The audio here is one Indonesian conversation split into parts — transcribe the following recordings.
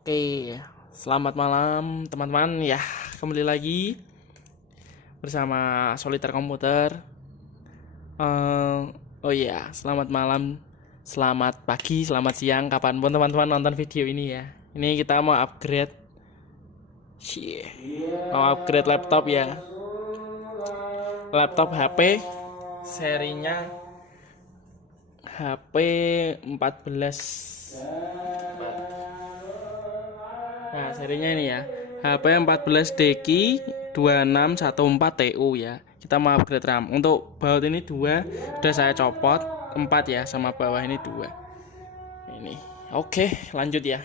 Oke, selamat malam teman-teman ya. Kembali lagi bersama Soliter Komputer. Oh iya, selamat malam, selamat pagi, selamat siang, kapanpun teman-teman nonton video ini ya. Ini kita mau upgrade, mau upgrade laptop ya. Laptop HP serinya HP 14. Nah, serinya ini ya. HP 14 Deki 2614 TU ya. Kita mau upgrade RAM. Untuk baut ini 2 udah saya copot, 4 ya, sama bawah ini 2. Ini. Oke, lanjut ya.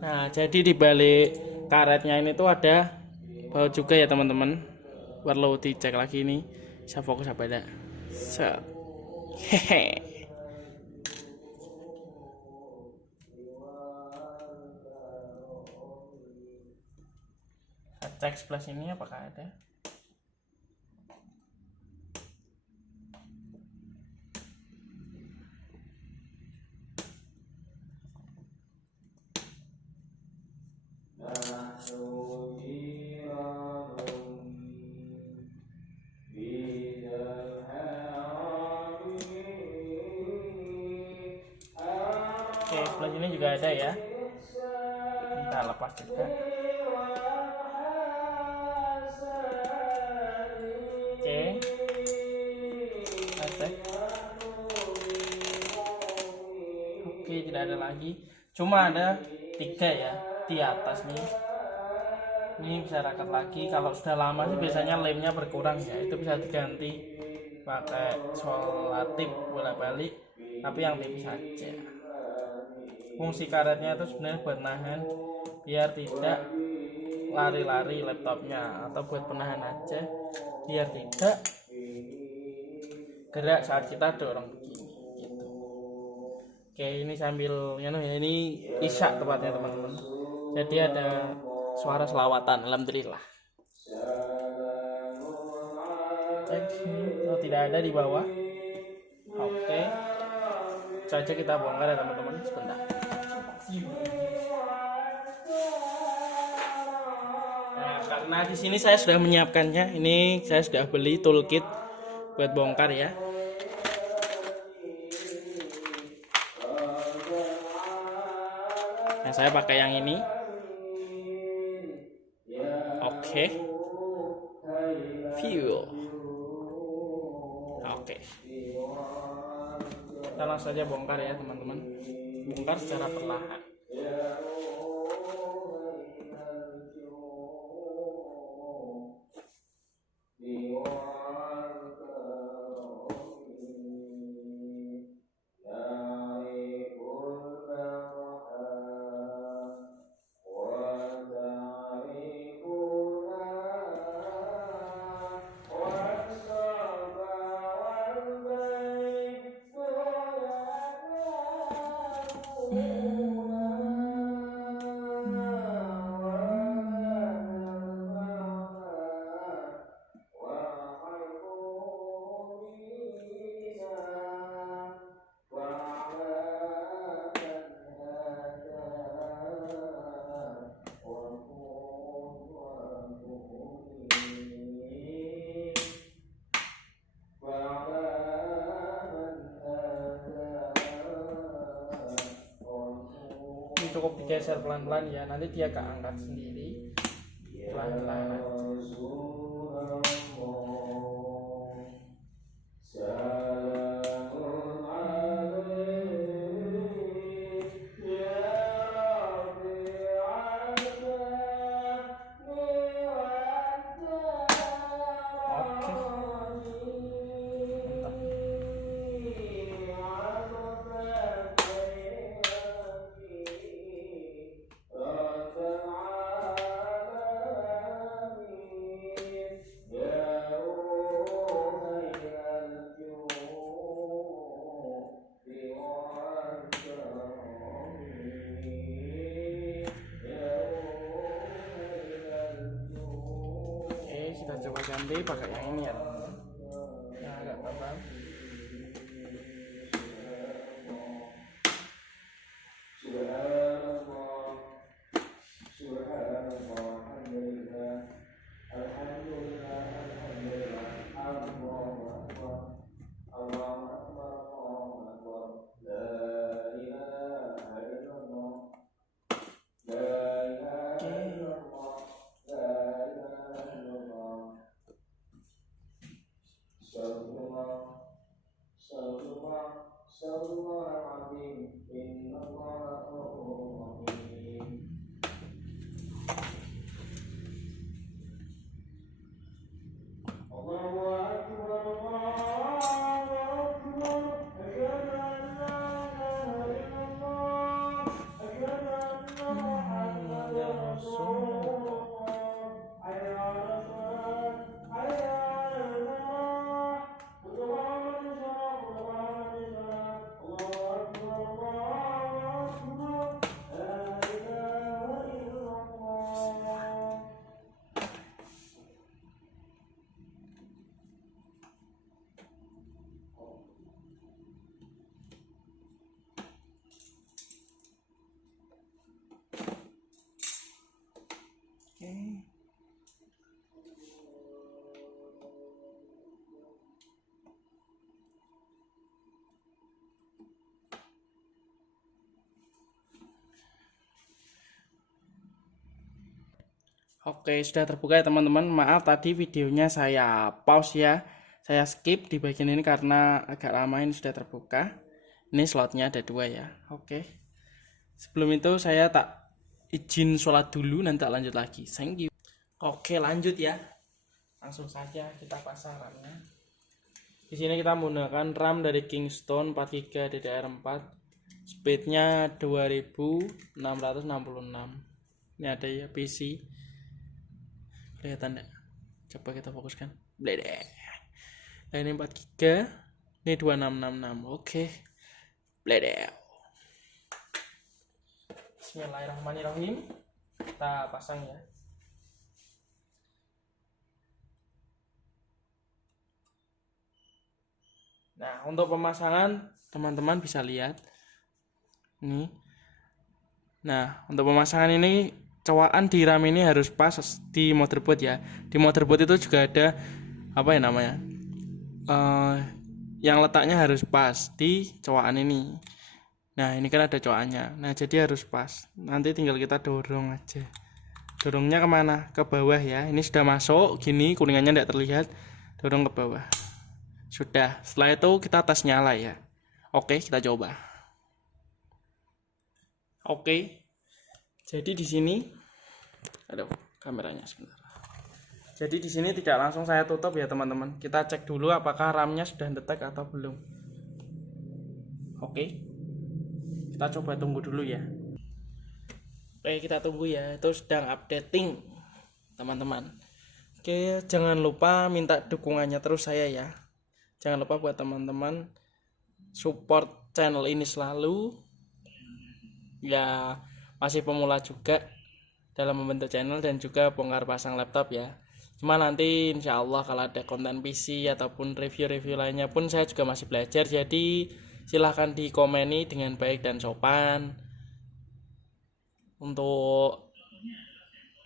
Nah, jadi di balik karetnya ini tuh ada baut juga ya teman-teman. Perlu dicek lagi ini. Bisa fokus apa enggak? Set. Hehe. Saya cek sebelah sini apakah ada. Oke, sebelah sini juga ada ya. Kita lepas juga. Oke, kita cek. Oke, tidak ada lagi. Cuma ada 3 ya di atas nih. Ini bisa rakat lagi. Kalau sudah lama sih biasanya lemnya berkurang ya. Itu bisa diganti pakai solatif bolak-balik, tapi yang tipis saja. Fungsi karetnya itu sebenarnya buat nahan biar tidak lari-lari laptopnya, atau buat penahan aja biar tidak gerak saat kita dorong begini gitu. Oke, ini sambil ya ini isya tepatnya teman-teman. Jadi ada suara selawatan, alhamdulillah. Cek sini, oh tidak ada di bawah. Oke, saja kita bongkar ya teman-teman sebentar. Nah, karena di sini saya sudah menyiapkannya. Ini saya sudah beli toolkit buat bongkar ya. Nah, saya pakai yang ini. Oke. View. Oke. Kita langsung saja bongkar ya teman-teman. Bongkar secara perlahan. Cukup digeser pelan-pelan ya, nanti dia keangkat sendiri pelan-pelan. kita coba ganti pakai yang ini ya teman-teman, yang agak tebal. Oke, sudah terbuka ya teman-teman. Maaf tadi videonya saya pause ya. Saya skip di bagian ini karena agak lama. Ini sudah terbuka. Ini slotnya ada 2 ya. Oke. Sebelum itu saya tak izin sholat dulu, nanti tak lanjut lagi. Thank you. Oke, lanjut ya. Langsung saja kita pasang RAM-nya. Di sini kita menggunakan RAM dari Kingston 4GB DDR4. Speednya 2666. Ini ada ya PC. Kelihatan enggak? Coba kita fokuskan. Bledek. Nah, ini 4GB, ini 2666. Oke. Bledek. Bismillahirrahmanirrahim. Kita pasang ya. Nah, untuk pemasangan teman-teman bisa lihat. Ini. Nah, untuk pemasangan ini colokan di RAM ini harus pas di motherboard ya. Di motherboard itu juga ada apa ya namanya, yang letaknya harus pas di colokan ini. Nah, ini kan ada colokannya. Nah, jadi harus pas. Nanti tinggal kita dorong aja. Dorongnya kemana? Ke bawah ya. Ini sudah masuk gini, kuningannya tidak terlihat. Dorong ke bawah. Sudah. Setelah itu kita tes nyala ya. Oke, kita coba. Oke. Jadi di sini, aduh, kameranya sebentar. Jadi di sini tidak langsung saya tutup ya teman-teman. Kita cek dulu apakah RAM-nya sudah detect atau belum. Oke. Kita coba tunggu dulu ya. Oke, kita tunggu ya. Itu sedang updating, teman-teman. Oke, jangan lupa minta dukungannya terus saya ya. Jangan lupa buat teman-teman support channel ini selalu. Ya, masih pemula juga dalam membentuk channel dan juga bongkar pasang laptop ya. Cuma nanti insya Allah kalau ada konten PC ataupun review-review lainnya pun saya juga masih belajar. Jadi silahkan dikomeni dengan baik dan sopan. Untuk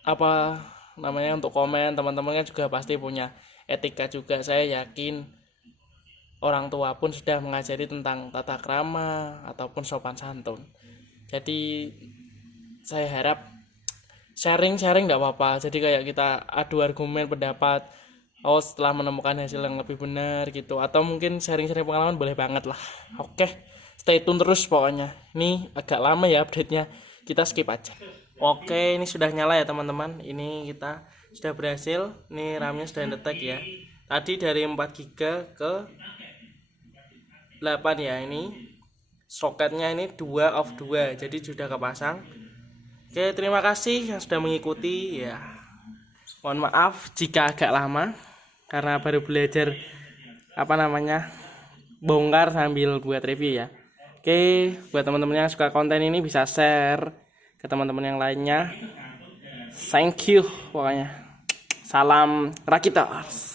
apa namanya, untuk komen teman-teman kan juga pasti punya etika juga. Saya yakin orang tua pun sudah mengajari tentang tata krama ataupun sopan santun. Jadi saya harap sharing enggak apa-apa. Jadi kayak kita adu argumen pendapat, oh setelah menemukan hasil yang lebih benar gitu, atau mungkin sharing-sharing pengalaman boleh banget lah. Oke, stay tune terus pokoknya. Ini agak lama ya update-nya, kita skip aja. Oke, ini sudah nyala ya teman-teman. Ini kita sudah berhasil. Ini RAM-nya sudah detect ya. Tadi dari 4GB ke 8 ya. Ini soketnya ini 2 off 2, jadi sudah kepasang. Oke, terima kasih yang sudah mengikuti ya. Mohon maaf jika agak lama karena baru belajar apa namanya, bongkar sambil buat review ya. Oke, buat teman-teman yang suka konten ini bisa share ke teman-teman yang lainnya. Thank you pokoknya. Salam Rakiters.